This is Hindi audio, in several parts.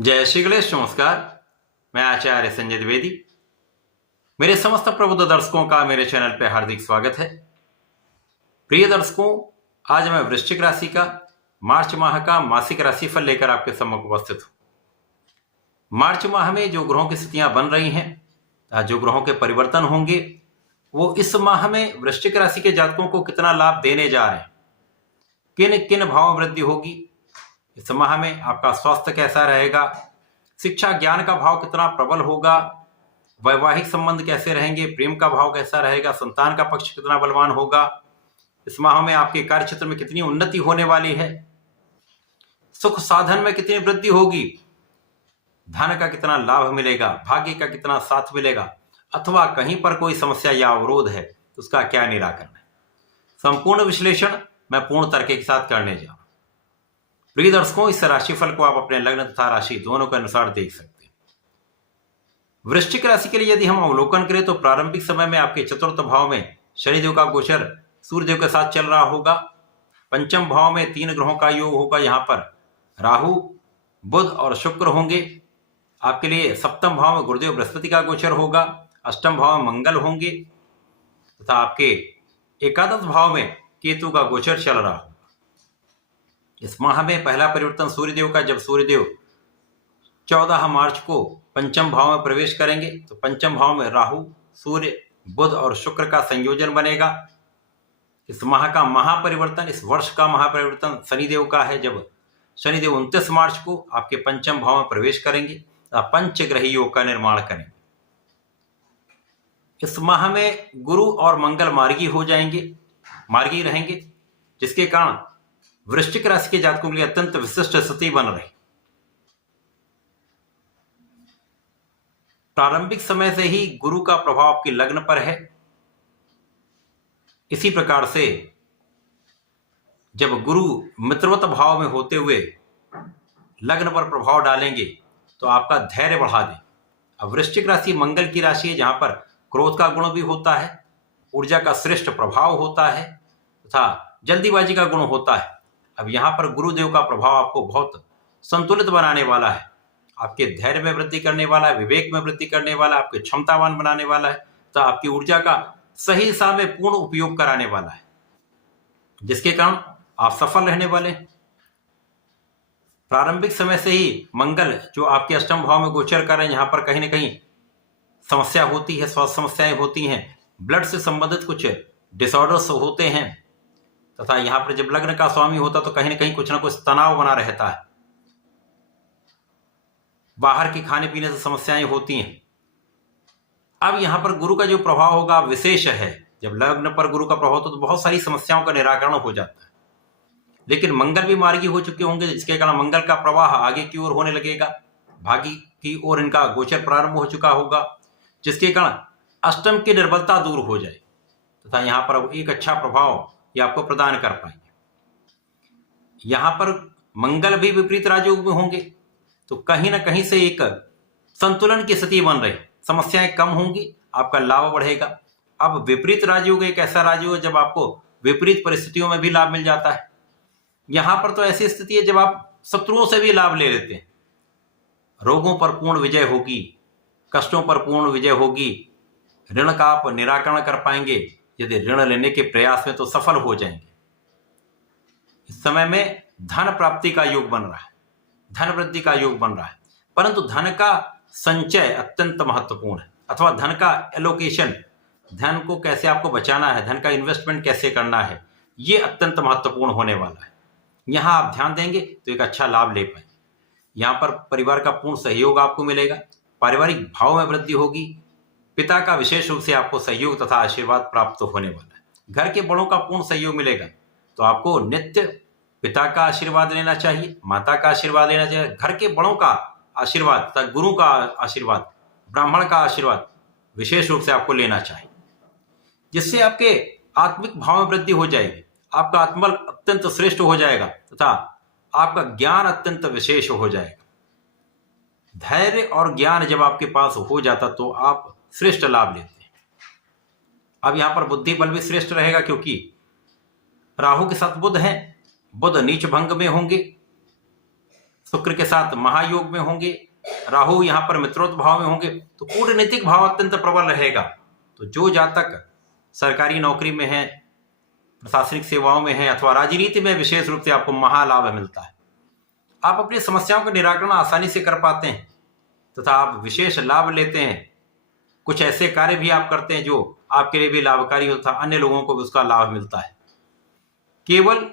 जय श्री गणेश। नमस्कार, मैं आचार्य संजय द्विवेदी। मेरे समस्त प्रबुद्ध दर्शकों का मेरे चैनल पर हार्दिक स्वागत है। प्रिय दर्शकों, आज मैं वृश्चिक राशि का मार्च माह का मासिक राशिफल लेकर आपके सम्मुख उपस्थित हूं। मार्च माह में जो ग्रहों की स्थितियां बन रही हैं, जो ग्रहों के परिवर्तन होंगे, वो इस माह में वृश्चिक राशि के जातकों को कितना लाभ देने जा रहे हैं, किन किन भावों में वृद्धि होगी, इस माह में आपका स्वास्थ्य कैसा रहेगा, शिक्षा ज्ञान का भाव कितना प्रबल होगा, वैवाहिक संबंध कैसे रहेंगे, प्रेम का भाव कैसा रहेगा, संतान का पक्ष कितना बलवान होगा, इस माह में आपके कार्य क्षेत्र में कितनी उन्नति होने वाली है, सुख साधन में कितनी वृद्धि होगी, धन का कितना लाभ मिलेगा, भाग्य का कितना साथ मिलेगा, अथवा कहीं पर कोई समस्या या अवरोध है तो उसका क्या निराकरण है। संपूर्ण विश्लेषण मैं पूर्ण तर्क के साथ करने जा रहा हूं। प्रिय दर्शकों, इस राशिफल को आप अपने लग्न तथा राशि दोनों के अनुसार देख सकते हैं। वृश्चिक राशि के लिए यदि हम अवलोकन करें तो प्रारंभिक समय में आपके चतुर्थ भाव में शनिदेव का गोचर सूर्यदेव के साथ चल रहा होगा। पंचम भाव में 3 ग्रहों का योग होगा। यहाँ पर राहु, बुध और शुक्र होंगे। आपके लिए सप्तम भाव में गुरुदेव बृहस्पति का गोचर होगा। अष्टम भाव में मंगल होंगे तथा आपके एकादश भाव में केतु का गोचर चल रहा होगा। इस माह में पहला परिवर्तन सूर्यदेव का, जब सूर्यदेव 14 मार्च को पंचम भाव में प्रवेश करेंगे तो पंचम भाव में राहु, सूर्य, बुध और शुक्र का संयोजन बनेगा। इस माह का महापरिवर्तन, इस वर्ष का महापरिवर्तन शनिदेव का है, जब शनिदेव 29 मार्च को आपके पंचम भाव में प्रवेश करेंगे तथा पंचग्रही योग का निर्माण करेंगे। इस माह में गुरु और मंगल मार्गी हो जाएंगे, मार्गी रहेंगे, जिसके कारण वृश्चिक राशि के जातकों के लिए अत्यंत विशिष्ट स्थिति बन रही। प्रारंभिक समय से ही गुरु का प्रभाव आपके लग्न पर है। इसी प्रकार से जब गुरु मित्रवत भाव में होते हुए लग्न पर प्रभाव डालेंगे तो आपका धैर्य बढ़ा दें। अब वृश्चिक राशि मंगल की राशि है, जहां पर क्रोध का गुण भी होता है, ऊर्जा का श्रेष्ठ प्रभाव होता है तथा जल्दीबाजी का गुण होता है। अब यहाँ पर गुरुदेव का प्रभाव आपको बहुत संतुलित बनाने वाला है, आपके धैर्य में वृद्धि करने वाला है, विवेक में वृद्धि करने वाला है, आपके क्षमतावान बनाने वाला है, तो आपकी ऊर्जा का सही दिशा में पूर्ण उपयोग कराने वाला है, जिसके कारण आप सफल रहने वाले। प्रारंभिक समय से ही मंगल जो आपके अष्टम भाव में गोचर कर रहे हैं, यहाँ पर कहीं ना कहीं समस्या होती है, स्वास्थ्य समस्याएं होती हैं, ब्लड से संबंधित कुछ डिसऑर्डर्स होते हैं तथा यहां पर जब लग्न का स्वामी होता तो कहीं ना कहीं कुछ ना कुछ तनाव बना रहता है, बाहर के खाने पीने से समस्याएं होती हैं। अब यहां पर गुरु का जो प्रभाव होगा विशेष है। जब लग्न पर गुरु का प्रभाव होता तो बहुत सारी समस्याओं का निराकरण हो जाता है, लेकिन मंगल भी मार्गी हो चुके होंगे, जिसके कारण मंगल का प्रवाह आगे की ओर होने लगेगा, भाग्य की ओर इनका गोचर प्रारंभ हो चुका होगा, जिसके कारण अष्टम की निर्बलता दूर हो जाए तथा यहां पर एक अच्छा प्रभाव ये आपको प्रदान कर पाएंगे। यहां पर मंगल भी विपरीत राजयोग में होंगे तो कहीं ना कहीं से एक संतुलन की स्थिति बन रही, समस्याएं कम होंगी, आपका लाभ बढ़ेगा। अब विपरीत राजयोग एक ऐसा राजयोग है जब आपको विपरीत परिस्थितियों में भी लाभ मिल जाता है। यहां पर तो ऐसी स्थिति है जब आप शत्रुओं से भी लाभ ले लेते हैं। रोगों पर पूर्ण विजय होगी, कष्टों पर पूर्ण विजय होगी, ऋण का आप निराकरण कर पाएंगे। यदि ऋण लेने के प्रयास में तो सफल हो जाएंगे। इस समय में धन प्राप्ति का योग बन रहा है, धन वृद्धि का योग बन रहा है, परंतु धन का संचय अत्यंत महत्वपूर्ण है, अथवा धन का एलोकेशन, धन को कैसे आपको बचाना है, धन का इन्वेस्टमेंट कैसे करना है, ये अत्यंत महत्वपूर्ण होने वाला है। यहां आप ध्यान देंगे तो एक अच्छा लाभ ले पाएंगे। यहां पर परिवार का पूर्ण सहयोग आपको मिलेगा, पारिवारिक भाव में वृद्धि होगी, पिता का विशेष रूप से आपको सहयोग तथा आशीर्वाद प्राप्त होने वाला है। घर के बड़ों का पूर्ण सहयोग मिलेगा, तो आपको नित्य पिता का आशीर्वाद लेना चाहिए, माता का आशीर्वाद लेना चाहिए, घर के बड़ों का आशीर्वाद तथा गुरु का आशीर्वाद, ब्राह्मण का आशीर्वाद विशेष रूप से आपको लेना चाहिए, जिससे आपके आत्मिक भाव में वृद्धि हो जाएगी, आपका आत्मबल अत्यंत श्रेष्ठ हो जाएगा तथा आपका ज्ञान अत्यंत विशेष हो जाएगा। धैर्य और ज्ञान जब आपके पास हो जाता तो आप श्रेष्ठ लाभ लेते हैं। अब यहां पर बुद्धि बल भी श्रेष्ठ रहेगा, क्योंकि राहु के साथ बुध है, बुध नीच भंग में होंगे, शुक्र के साथ महायोग में होंगे, राहु यहाँ पर मित्रोत्त भाव में होंगे, तो कूटनीतिक भाव अत्यंत प्रबल रहेगा। तो जो जातक सरकारी नौकरी में है, प्रशासनिक सेवाओं में है अथवा राजनीति में, विशेष रूप से आपको महालाभ मिलता है। आप अपनी समस्याओं का निराकरण आसानी से कर पाते हैं तथा आप विशेष लाभ लेते हैं। कुछ ऐसे कार्य भी आप करते हैं जो आपके लिए भी लाभकारी होता है, अन्य लोगों को भी उसका लाभ मिलता है। केवल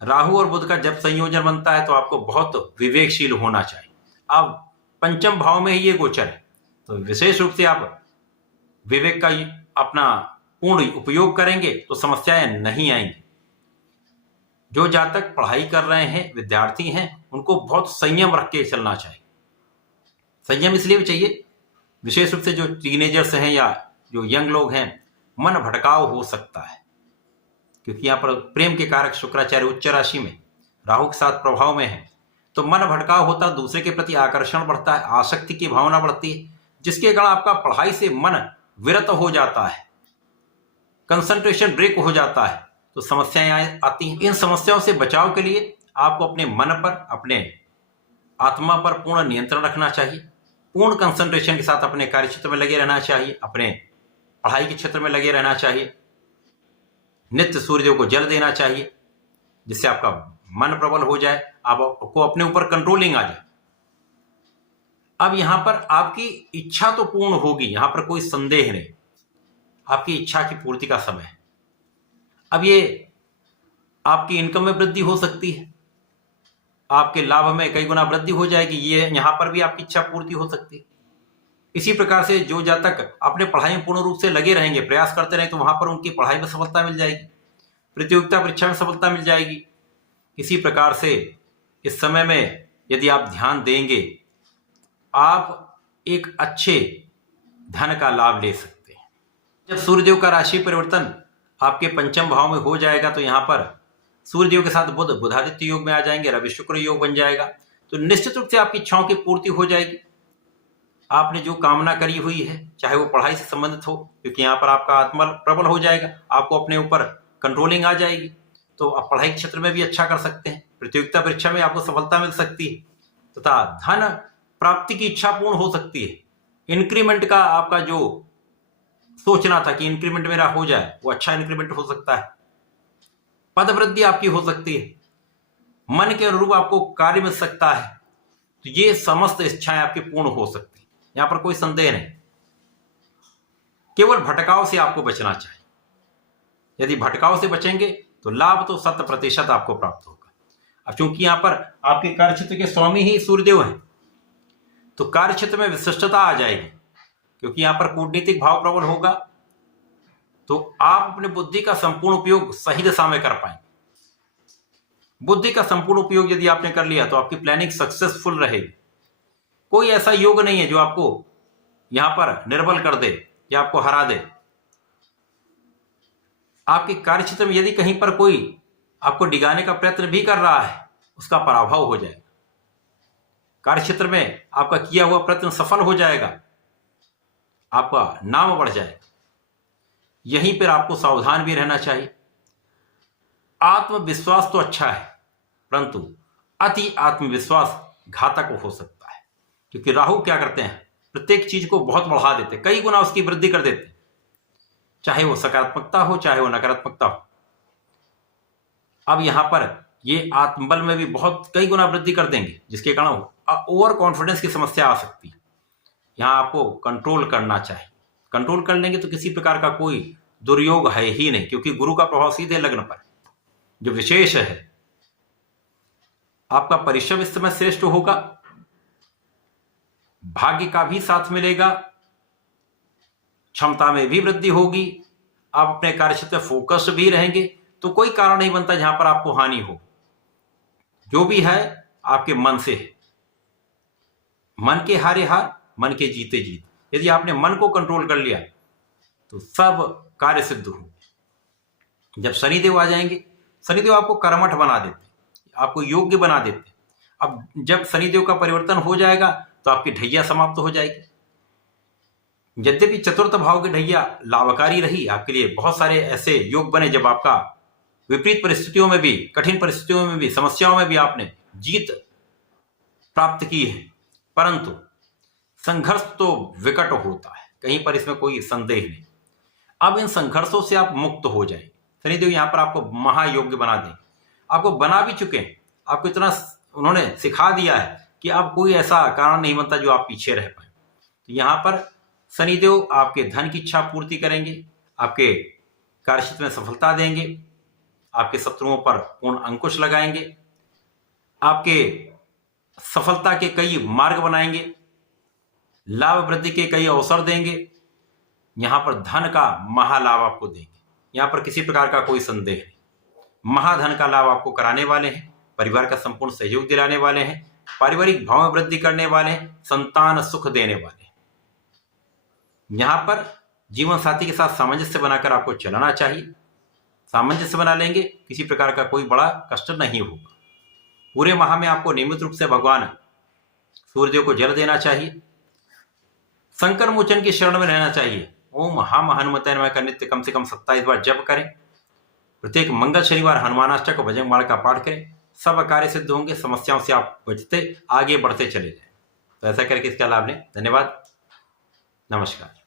राहु और बुध का जब संयोजन बनता है तो आपको बहुत विवेकशील होना चाहिए। अब पंचम भाव में ही ये गोचर है, तो विशेष रूप से आप विवेक का अपना पूर्ण उपयोग करेंगे तो समस्याएं नहीं आएंगी। जो जातक पढ़ाई कर रहे हैं, विद्यार्थी हैं, उनको बहुत संयम रख के चलना चाहिए। संयम इसलिए भी चाहिए, विशेष रूप से जो टीनेजर्स हैं या जो यंग लोग हैं, मन भटकाव हो सकता है, क्योंकि यहाँ पर प्रेम के कारक शुक्राचार्य उच्च राशि में राहु के साथ प्रभाव में है, तो मन भटकाव होता है, दूसरे के प्रति आकर्षण बढ़ता है, आसक्ति की भावना बढ़ती है, जिसके कारण आपका पढ़ाई से मन विरत हो जाता है, कंसंट्रेशन ब्रेक हो जाता है, तो समस्याएं आती हैं। इन समस्याओं से बचाव के लिए आपको अपने मन पर, अपने आत्मा पर पूर्ण नियंत्रण रखना चाहिए। पूर्ण कंसंट्रेशन के साथ अपने कार्य क्षेत्र में लगे रहना चाहिए, अपने पढ़ाई के क्षेत्र में लगे रहना चाहिए। नित्य सूर्यदेव को जल देना चाहिए, जिससे आपका मन प्रबल हो जाए, आपको अपने ऊपर कंट्रोलिंग आ जाए। अब यहां पर आपकी इच्छा तो पूर्ण होगी, यहां पर कोई संदेह नहीं, आपकी इच्छा की पूर्ति का समय है। अब ये आपकी इनकम में वृद्धि हो सकती है, आपके लाभ में कई गुना वृद्धि हो जाएगी, ये यहां पर भी आपकी इच्छा पूर्ति हो सकती है। इसी प्रकार से जो जातक अपने पढ़ाई में पूर्ण रूप से लगे रहेंगे, प्रयास करते रहें, तो वहां पर उनकी पढ़ाई में सफलता मिल जाएगी, प्रतियोगिता परीक्षा में सफलता मिल जाएगी। इसी प्रकार से इस समय में यदि आप ध्यान देंगे, आप एक अच्छे धन का लाभ ले सकते हैं। जब सूर्यदेव का राशि परिवर्तन आपके पंचम भाव में हो जाएगा, तो यहाँ पर सूर्यदेव के साथ बुध बुधादित्य योग में आ जाएंगे, रवि शुक्र योग बन जाएगा, तो निश्चित रूप से आपकी इच्छाओं की पूर्ति हो जाएगी। आपने जो कामना करी हुई है, चाहे वो पढ़ाई से संबंधित हो, क्योंकि यहाँ पर आपका आत्मा प्रबल हो जाएगा, आपको अपने ऊपर कंट्रोलिंग आ जाएगी, तो आप पढ़ाई के क्षेत्र में भी अच्छा कर सकते हैं, प्रतियोगिता परीक्षा में आपको सफलता मिल सकती है, तथा धन प्राप्ति की इच्छा पूर्ण हो सकती है। इंक्रीमेंट का आपका जो सोचना था कि इंक्रीमेंट मेरा हो जाए, वो अच्छा इंक्रीमेंट हो सकता है, पद वृद्धि आपकी हो सकती है, मन के अनुरूप आपको कार्य मिल सकता है, तो ये समस्त इच्छाएं आपकी पूर्ण हो सकती है, यहां पर कोई संदेह नहीं। केवल भटकाव से आपको बचना चाहिए, यदि भटकाव से बचेंगे तो लाभ तो 100% आपको प्राप्त होगा। अब चूंकि यहां पर आपके कार्य क्षेत्र के स्वामी ही सूर्यदेव हैं, तो कार्य क्षेत्र में विशिष्टता आ जाएगी, क्योंकि यहां पर कूटनीतिक भाव प्रबल होगा, तो आप अपने बुद्धि का संपूर्ण उपयोग सही दिशा में कर पाएंगे। बुद्धि का संपूर्ण उपयोग यदि आपने कर लिया तो आपकी प्लानिंग सक्सेसफुल रहेगी। कोई ऐसा योग नहीं है जो आपको यहां पर निर्बल कर दे या आपको हरा दे। आपके कार्य क्षेत्र में यदि कहीं पर कोई आपको डिगाने का प्रयत्न भी कर रहा है, उसका पराभव हो जाएगा। कार्य क्षेत्र में आपका किया हुआ प्रयत्न सफल हो जाएगा, आपका नाम बढ़ जाएगा। यहीं पर आपको सावधान भी रहना चाहिए। आत्मविश्वास तो अच्छा है, परंतु अति आत्मविश्वास घातक हो सकता है, क्योंकि राहु क्या करते हैं, प्रत्येक चीज को बहुत बढ़ा देते, कई गुना उसकी वृद्धि कर देते, चाहे वो सकारात्मकता हो चाहे वो नकारात्मकता हो। अब यहां पर ये आत्मबल में भी बहुत कई गुना वृद्धि कर देंगे, जिसके कारण ओवर कॉन्फिडेंस की समस्या आ सकती है। यहां आपको कंट्रोल करना चाहिए। कंट्रोल कर लेंगे तो किसी प्रकार का कोई दुर्योग है ही नहीं, क्योंकि गुरु का प्रभाव सीधे लग्न पर जो विशेष है। आपका परिश्रम इस समय श्रेष्ठ होगा, भाग्य का भी साथ मिलेगा, क्षमता में भी वृद्धि होगी, आप अपने कार्यक्षेत्र में फोकस भी रहेंगे, तो कोई कारण नहीं बनता जहां पर आपको हानि हो। जो भी है आपके मन से है। मन के हारे हार, मन के जीते जीत। यदि आपने मन को कंट्रोल कर लिया तो सब कार्य सिद्ध होंगे। जब शनिदेव आ जाएंगे, शनिदेव आपको कर्मठ बना देते, आपको योग्य बना देते। अब जब शनिदेव का परिवर्तन हो जाएगा तो आपकी ढैया समाप्त हो जाएगी। यद्यपि चतुर्थ भाव की ढैया लाभकारी रही, आपके लिए बहुत सारे ऐसे योग बने जब आपका विपरीत परिस्थितियों में भी, कठिन परिस्थितियों में भी, समस्याओं में भी आपने जीत प्राप्त की है, परंतु संघर्ष तो विकट होता है, कहीं पर इसमें कोई संदेह नहीं। अब इन संघर्षों से आप मुक्त हो जाएं। शनिदेव यहां पर आपको महायोग्य बना दें, आपको बना भी चुके हैं, आपको इतना उन्होंने सिखा दिया है कि अब कोई ऐसा कारण नहीं बनता जो आप पीछे रह पाए। तो यहां पर शनिदेव आपके धन की इच्छा पूर्ति करेंगे, आपके कार्यक्षेत्र में सफलता देंगे, आपके शत्रुओं पर पूर्ण अंकुश लगाएंगे, आपके सफलता के कई मार्ग बनाएंगे, लाभ वृद्धि के कई अवसर देंगे, यहां पर धन का महालाभ आपको देंगे। यहां पर किसी प्रकार का कोई संदेह नहीं, महाधन का लाभ आपको कराने वाले हैं, परिवार का संपूर्ण सहयोग दिलाने वाले हैं, पारिवारिक भाव में वृद्धि करने वाले हैं, संतान सुख देने वाले हैं। यहां पर जीवन साथी के साथ सामंजस्य बनाकर आपको चलना चाहिए। सामंजस्य बना लेंगे, किसी प्रकार का कोई बड़ा कष्ट नहीं होगा। पूरे माह में आपको नियमित रूप से भगवान सूर्यदेव को जल देना चाहिए, संकर मोचन की शरण में रहना चाहिए। ओम हम हनुमते नमः का नित्य कम से कम 27 बार जप करें। प्रत्येक मंगल शनिवार हनुमानाष्टक भजन माला का पाठ करें। सब कार्य सिद्ध होंगे, समस्याओं से आप बचते आगे बढ़ते चले जाएं। तो ऐसा करके इसका लाभ लें। धन्यवाद, नमस्कार।